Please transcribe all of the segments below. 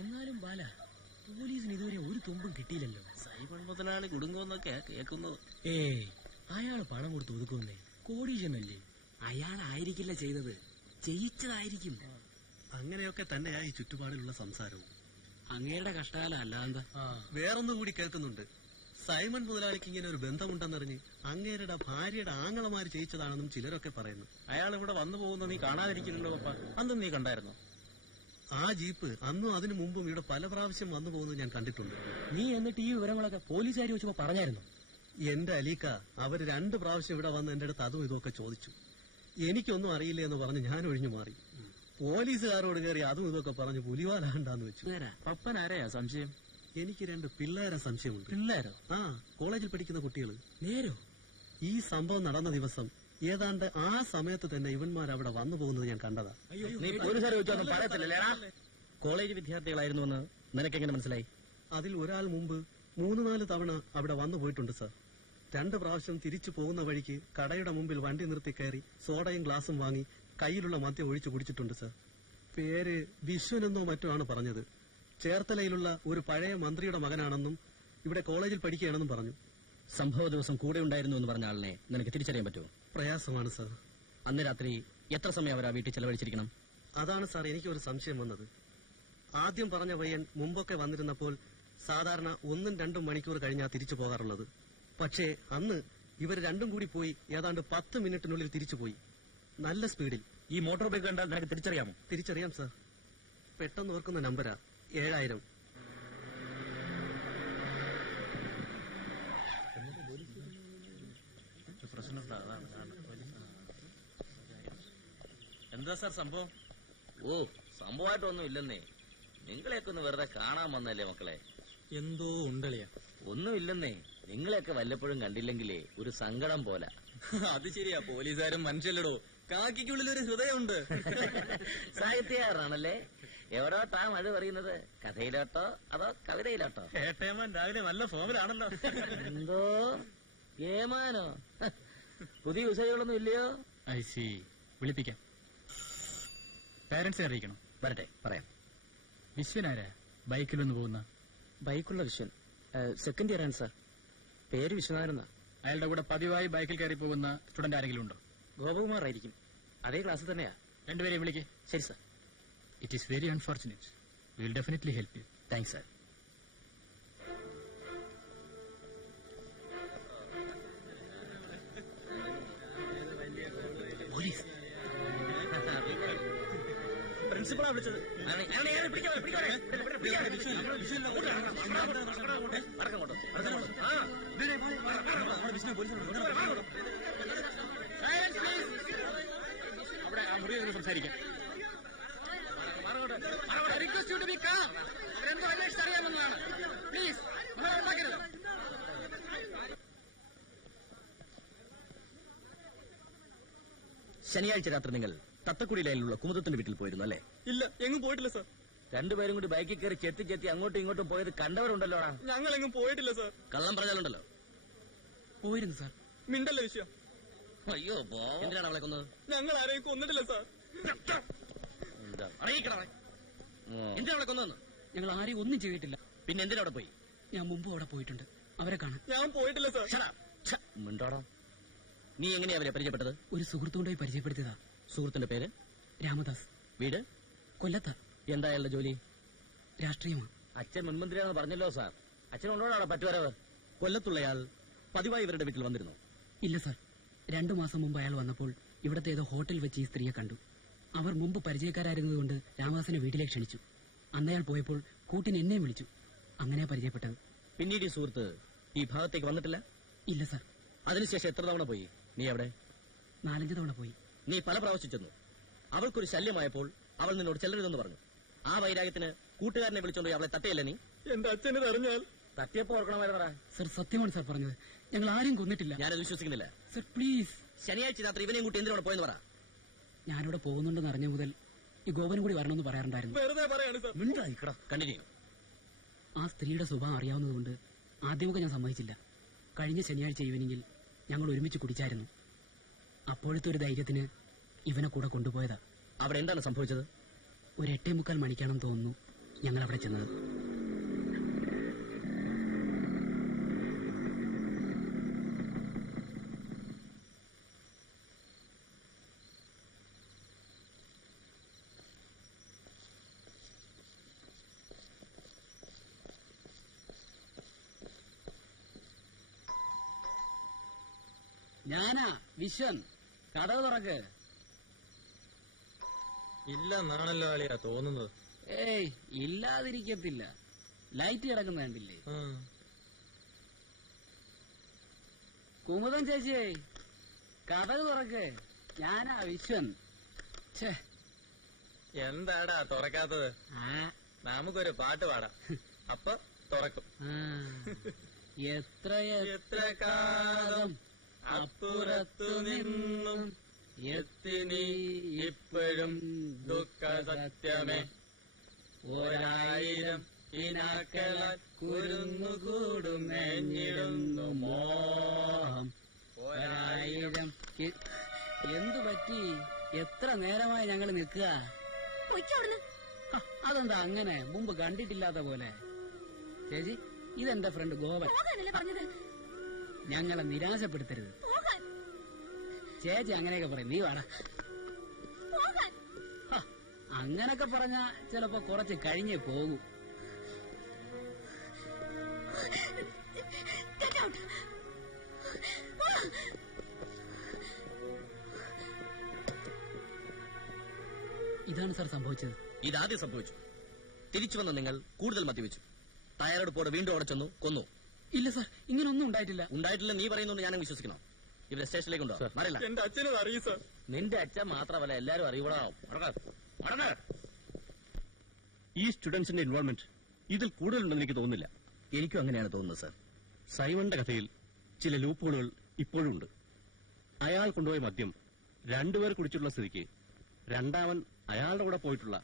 എന്നാലും ബാല, പോലീസിന് ഇതുവരെ ഒരു തുമ്പും കിട്ടിയില്ലല്ലോ. സൈബൺ മുതലാളി കുടുങ്ങുമെന്നൊക്കെയാ കേൾക്കുന്നത്. അയാള് പണം കൊടുത്ത് ഒതുക്കുന്നേ, കോടീശനല്ലേ. അയാളായിരിക്കില്ല ചെയ്തത്, ചെയ്യിച്ചതായിരിക്കും. അങ്ങനെയൊക്കെ തന്നെയാ ഈ ചുറ്റുപാടിലുള്ള സംസാരവും. അങ്ങയുടെ കഷ്ടകാലം അല്ലാന്താ. വേറൊന്നുകൂടി കേൾക്കുന്നുണ്ട്. സൈമൺ മുതലാളിക്ക് ഇങ്ങനെ ഒരു ബന്ധമുണ്ടെന്നറിഞ്ഞ് അങ്ങേരുടെ ഭാര്യയുടെ ആങ്ങളമാര് ചെയ്യിച്ചതാണെന്നും ചിലരൊക്കെ പറയുന്നു. അയാൾ ഇവിടെ വന്നു പോകുന്ന നീ കാണാതിരിക്കില്ലല്ലോ പപ്പ. അന്നും നീ കണ്ടായിരുന്നു? ആ ജീപ്പ് അന്നും അതിനു മുമ്പും ഇവിടെ പല പ്രാവശ്യം വന്നു പോകുന്നത് ഞാൻ കണ്ടിട്ടുണ്ട്. നീ എന്നിട്ട് ഈ വിവരങ്ങളൊക്കെ പോലീസുകാർ വെച്ചപ്പോ പറഞ്ഞായിരുന്നു? എന്റെ അലീക്ക, അവര് 2 പ്രാവശ്യം ഇവിടെ വന്ന് എന്റെ അടുത്ത് അതും ഇതൊക്കെ ചോദിച്ചു. എനിക്കൊന്നും അറിയില്ല എന്ന് പറഞ്ഞ് ഞാൻ ഒഴിഞ്ഞു മാറി. പോലീസുകാരോട് കയറി അതും ഇതൊക്കെ പറഞ്ഞ് പുലിവാലാണ്ടാന്ന് വെച്ചു. പപ്പൻ ആരെയാ സംശയം? എനിക്ക് 2 പിള്ളേരെ സംശയമുണ്ട്. പിള്ളേരോ? ആ, കോളേജിൽ പഠിക്കുന്ന കുട്ടികള്. നേരോ? ഈ സംഭവം നടന്ന ദിവസം ഏതാണ്ട് ആ സമയത്ത് തന്നെ ഇവന്മാർ അവിടെ വന്നു പോകുന്നത് ഞാൻ കണ്ടതാ. നീ പോലീസുകാരെ വെച്ചൊന്നും പറയത്തില്ലല്ലേടാ? കോളേജ് വിദ്യാർത്ഥികളായിരുന്നുവെന്ന് നിനക്കെങ്ങനെ മനസ്സിലായി? അതിൽ ഒരാൾ മുമ്പ് 3-4 തവണ അവിടെ വന്നു പോയിട്ടുണ്ട് സർ. 2 പ്രാവശ്യം തിരിച്ചു പോകുന്ന വഴിക്ക് കടയുടെ മുമ്പിൽ വണ്ടി നിർത്തി കയറി സോഡയും ഗ്ലാസും വാങ്ങി കയ്യിലുള്ള മദ്യം ഒഴിച്ചു കുടിച്ചിട്ടുണ്ട് സർ. പേര് വിശ്വനെന്നോ മറ്റോ ആണ് പറഞ്ഞത്. ചേർത്തലയിലുള്ള ഒരു പഴയ മന്ത്രിയുടെ മകനാണെന്നും ഇവിടെ കോളേജിൽ പഠിക്കുകയാണെന്നും പറഞ്ഞു. സംഭവ ദിവസം കൂടെ ഉണ്ടായിരുന്നു എന്ന് പറഞ്ഞ ആളിനെ നിനക്ക് തിരിച്ചറിയാൻ പറ്റുമോ? പ്രയാസമാണ് സർ. അന്ന് രാത്രി എത്ര സമയം അവരാ വീട്ടിൽ ചെലവഴിച്ചിരിക്കണം? അതാണ് സാർ എനിക്കൊരു സംശയം വന്നത്. ആദ്യം പറഞ്ഞ പയ്യൻ മുമ്പൊക്കെ വന്നിരുന്നപ്പോൾ സാധാരണ 1-2 മണിക്കൂർ കഴിഞ്ഞാ തിരിച്ചു പോകാറുള്ളത്. പക്ഷേ അന്ന് ഇവർ 2 കൂടി പോയി ഏതാണ്ട് 10 മിനിറ്റിനുള്ളിൽ തിരിച്ചുപോയി. നല്ല സ്പീഡിൽ. ഈ മോട്ടോർ ബൈക്ക് കണ്ടാൽ നിനക്ക് തിരിച്ചറിയാമോ? തിരിച്ചറിയാം സാർ. പെട്ടെന്ന് ഓർക്കുന്ന നമ്പരാ 7000. എന്താ സാർ സംഭവം? ഓ, സംഭവമായിട്ടൊന്നും ഇല്ലെന്നേ. നിങ്ങളെയൊക്കെ ഒന്ന് വെറുതെ കാണാൻ വന്നല്ലേ മക്കളെ. എന്തോ ഉണ്ടളിയാ. ഒന്നുമില്ലെന്നേ, നിങ്ങളെയൊക്കെ വല്ലപ്പോഴും കണ്ടില്ലെങ്കിലേ ഒരു സങ്കടം പോലെ. അത് ശരിയാ, പോലീസുകാരും മനുഷ്യല്ലടോ. കാക്കിക്കുള്ളിൽ ഒരു ഹൃദയമുണ്ട്. സാഹിത്യകാരനാണല്ലേ? എവിടോട്ടാ മഴ പറയുന്നത്? കഥയിലോട്ടോ അതോ കവിതയിലോട്ടോ? ഏട്ടേമാൻ രാവിലെ നല്ല ഫോമിലാണല്ലോ. എന്തോ ഏമാനോ? പുതിയ വിഷയങ്ങളൊന്നും ഇല്ലയോ? I C. വിളിപ്പിക്കാം. പാരന്റ്സിനെ അറിയിക്കണം. വരട്ടെ, പറയാം. വിശ്വനാരാ ബൈക്കിലൊന്ന് പോകുന്ന? ബൈക്കുള്ള വിശ്വൻ സെക്കൻഡ് ഇയർ ആണ് സാർ. പേര് വിശ്വനാഥനെന്നാ. അയാളുടെ കൂടെ പതിവായി ബൈക്കിൽ കയറി പോകുന്ന സ്റ്റുഡന്റ് ആരെങ്കിലും ഉണ്ടോ? ഗോപകുമാർ ആയിരിക്കും. അതേ ക്ലാസ്സിൽ തന്നെയാ. 2 പേരെയും വിളിക്കേ. ശരി sir. It is very unfortunate. We will definitely help you. Thanks sir. Police പ്രിൻസിപ്പളാ വിളിച്ചത്. അവിടെ ആ മുറിയിൽ സംസാരിക്കാം. അറിയാമെന്നതാണ്. പ്ലീസ് ഉണ്ടാക്കരുത്. ശനിയാഴ്ച രാത്രി നിങ്ങൾ തത്തക്കുടി ലൈനിലുള്ള കുമുദത്തിന്റെ വീട്ടിൽ പോയിരുന്നു അല്ലേ? ഇല്ല, എങ്ങും പോയിട്ടില്ല സാർ. 2 പേരും കൂടി ബൈക്കിൽ കയറി ചെത്തി അങ്ങോട്ടും ഇങ്ങോട്ടും പോയത് കണ്ടവരുണ്ടല്ലോടാ. ഞങ്ങൾ എങ്ങും പോയിട്ടില്ല സാർ. കള്ളം പറഞ്ഞാലുണ്ടല്ലോ. പോയിരുന്നു സാർ. മിണ്ടല്ല വിഷയം. അയ്യോ, എന്തിനാണ് അവളെ കൊന്നത്? ഞങ്ങൾ ആരെയും കൊന്നിട്ടില്ല സാർ. അറിയിക്കണേ, എന്തിനാ അവളെ കൊന്നതെന്ന്? ഞങ്ങൾ ആരെയും ഒന്നും ചെയ്തിട്ടില്ല. പിന്നെ എന്തിനാ അവിടെ പോയി? ഞാൻ മുമ്പ് അവിടെ പോയിട്ടുണ്ട്. അവരെ കാണാൻ. ഞാൻ പോയിട്ടില്ല സാർ. മിണ്ടോടാ. നീ എങ്ങനെയാ അവരെ പരിചയപ്പെട്ടത്? ഒരു സുഹൃത്തുകൊണ്ടായി പരിചയപ്പെടുത്തിയതാ. സുഹൃത്തിന്റെ പേര്? രാമദാസ്. വീട്? കൊല്ലത്ത്. എന്താ അയാളുടെ ജോലി? രാഷ്ട്രീയമാണ്. അച്ഛൻ മുൻമന്ത്രിയാണെന്ന് പറഞ്ഞല്ലോ സാർ. അച്ഛനുണ്ടോടാ അവിടെ പറ്റുവരവ്? കൊല്ലത്തുള്ളയാൾ പതിവായി ഇവരുടെ വീട്ടിൽ വന്നിരുന്നു? ഇല്ല സാർ. 2 മാസം മുമ്പ് അയാൾ വന്നപ്പോൾ ഇവിടത്തെ ഏതോ ഹോട്ടൽ വെച്ച് ഈ സ്ത്രീയെ കണ്ടു. അവർ മുമ്പ് പരിചയക്കാരായിരുന്നതുകൊണ്ട് രാമദാസിനെ വീട്ടിലേക്ക് ക്ഷണിച്ചു. അന്നയാൾ പോയപ്പോൾ കൂട്ടിന് എന്നെയും വിളിച്ചു. അങ്ങനെ പരിചയപ്പെട്ടത്. പിന്നീട് ഈ സുഹൃത്ത് ഈ ഭാഗത്തേക്ക് വന്നിട്ടില്ല? ഇല്ല സാർ. അതിനുശേഷം എത്ര തവണ പോയി നീ അവിടെ? 4-5 തവണ പോയി. നീ പല പ്രാവശ്യം ചെന്നു. അവൾക്കൊരു ശല്യമായപ്പോൾ അവൾ നിന്നോട് ചെല്ലരുതെന്ന് പറഞ്ഞു. ആ വൈരാഗ്യത്തിന് കൂട്ടുകാരനെ വിളിച്ചോണ്ട് അവളെ തട്ടിയല്ലേ നീ? എന്റെ അച്ഛനെ അറിഞ്ഞാൽ തട്ടിയപ്പോ ഓർക്കണമായിരുന്നു പറ. സർ, സത്യമാണ് സാർ പറഞ്ഞത്. ഞങ്ങൾ ആരെയും കൊന്നിട്ടില്ല. ഞാനത് വിശ്വസിക്കുന്നില്ല. Sir please. ശനിയാഴ്ച രാത്രി ഇവനെയും കൂട്ടി എന്തിനോട് പോയെന്ന് പറ. ഞാനിവിടെ പോകുന്നുണ്ടെന്ന് അറിഞ്ഞ മുതൽ ഈ ഗോപനും കൂടി വരണമെന്ന് പറയാറുണ്ടായിരുന്നു. വെറുതെ പറയാണ് സാർ. മിണ്ടായിക്കടാ. കണ്ടിന്യൂ. ആ സ്ത്രീയുടെ സ്വഭാവം അറിയാവുന്നതുകൊണ്ട് ആദ്യമൊക്കെ ഞാൻ സമ്മതിച്ചില്ല. കഴിഞ്ഞ ശനിയാഴ്ച ഈവനിങ്ങിൽ ഞങ്ങൾ ഒരുമിച്ച് കുടിച്ചായിരുന്നു. അപ്പോഴത്തെ ഒരു ധൈര്യത്തിന് ഇവനെ കൂടെ കൊണ്ടുപോയതാ. അവിടെ എന്താണ് സംഭവിച്ചത്? ഒരു 8:45 മണിക്കാണെന്ന് തോന്നുന്നു. ഞങ്ങൾ അവിടെ ചെന്നത്. ഞാനാ വിശ്വൻ, കഥ തുറക്ക്. ഇല്ലെന്നാണല്ലോ അളിയാ തോന്നുന്നത്. ഏയ് ഇല്ലാതിരിക്കത്തില്ല. ലൈറ്റ് കിടക്കുന്ന കണ്ടില്ലേ? കുമുദം ചേച്ചിയേ, കഥ തുറക്ക്. ഞാനാ വിശ്വൻ. ഛേ, എന്താടാ തുറക്കാത്തത്? ആ, നമുക്കൊരു പാട്ട് പാടാം, അപ്പൊ തുറക്കും. ആ. എത്ര എത്ര കാലം അപ്പുറത്തു നിന്നും എത്തിനി ഇപ്പോഴും ദുഃഖ സത്യമേ. ഒരായിരം ഇനാക്കളാൽ കുരുന്നുകൂടും മേഞ്ഞിടുന്നു മോഹം. ഒരായിരം എന്തു പറ്റി? എത്ര നേരമായി ഞങ്ങൾ നിൽക്കുക? ഹ, അതെന്താ അങ്ങനെ? മുമ്പ് കണ്ടിട്ടില്ലാത്ത പോലെ. ചേച്ചി, ഇതെന്റെ ഫ്രണ്ട് ഗോവൻ. ഞങ്ങളെ നിരാശപ്പെടുത്തരുത് ചേച്ചി. അങ്ങനെയൊക്കെ പറയും. നീ വാടാ. ഹ, അങ്ങനൊക്കെ പറഞ്ഞാ ചിലപ്പോ കുറച്ച് കഴിഞ്ഞേ പോകൂ. ഇതാണ് സാർ സംഭവിച്ചത്. ഇതാദ്യം സംഭവിച്ചു. തിരിച്ചു വന്ന നിങ്ങൾ കൂടുതൽ മദ്യപിച്ചു. തയ്യാറെടുപ്പോടെ വീണ്ടും അവിടെ ചെന്നു, കൊന്നു. ഇല്ല സാർ, ഇങ്ങനൊന്നും ഉണ്ടായിട്ടില്ല. ഉണ്ടായിട്ടില്ല നീ പറയുന്നത് ഞാൻ വിശ്വസിക്കണം. ഇവരെ സ്റ്റേഷനിലേക്ക് ഉണ്ടോ? അറിയില്ല. എന്റെ അച്ഛനും അറിയും സാർ. നിന്റെ അച്ഛൻ മാത്രമല്ല എല്ലാരും അറിയൂടാ. ഈ സ്റ്റുഡൻസിന്റെ ഇൻവോൾവ്മെന്റ് ഇതിൽ കൂടുതലുണ്ടെന്ന് എനിക്ക് തോന്നുന്നില്ല. എനിക്കും അങ്ങനെയാണ് തോന്നുന്നത് സാർ. സൈമന്റെ കഥയിൽ ചില ലൂപ്പുകളുകൾ ഇപ്പോഴും ഉണ്ട്. അയാൾ കൊണ്ടുപോയ മദ്യം രണ്ടുപേർ കുടിച്ചിട്ടുള്ള സ്ഥിതിക്ക് രണ്ടാമൻ അയാളുടെ കൂടെ പോയിട്ടുള്ള,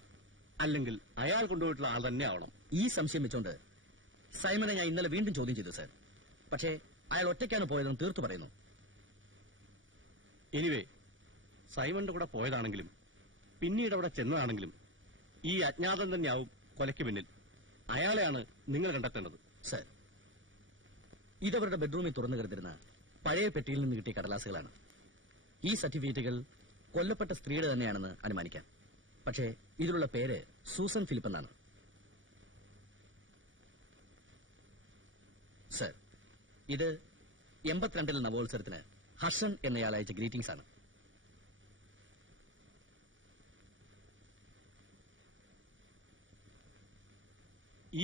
അല്ലെങ്കിൽ അയാൾ കൊണ്ടുപോയിട്ടുള്ള ആൾ തന്നെ ആവണം. ഈ സംശയം വെച്ചോണ്ട് സൈമനെ ഞാൻ ഇന്നലെ വീണ്ടും ചോദ്യം ചെയ്തു സാർ. പക്ഷേ അയാൾ ഒറ്റയ്ക്കാണ് പോയതെന്ന് തീർത്തു പറയുന്നു. എനിവേ, സൈമന്റെ കൂടെ പോയതാണെങ്കിലും പിന്നീട് അവിടെ ചെന്നതാണെങ്കിലും ഈ അജ്ഞാതൻ തന്നെയാവും കൊലയ്ക്ക് പിന്നിൽ. അയാളെയാണ് നിങ്ങൾ കണ്ടെത്തേണ്ടത്. സാർ, ഇതവരുടെ ബെഡ്റൂമിൽ തുറന്നു കിടന്നിരുന്ന പഴയ പെട്ടിയിൽ നിന്ന് കിട്ടിയ കടലാസുകളാണ്. ഈ സർട്ടിഫിക്കറ്റുകൾ കൊല്ലപ്പെട്ട സ്ത്രീയുടെ തന്നെയാണെന്ന് അനുമാനിക്കാം. പക്ഷേ ഇതിലുള്ള പേര് സൂസൻ ഫിലിപ്പ് എന്നാണ്. സർ, ഇത് 82 നവോത്സവത്തിന് ഹർഷൻ എന്നയാൾ അയച്ച ഗ്രീറ്റിംഗ്സ് ആണ്.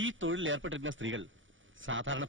ഈ തൊഴിലിൽ ഏർപ്പെട്ടിരുന്ന സ്ത്രീകൾ സാധാരണ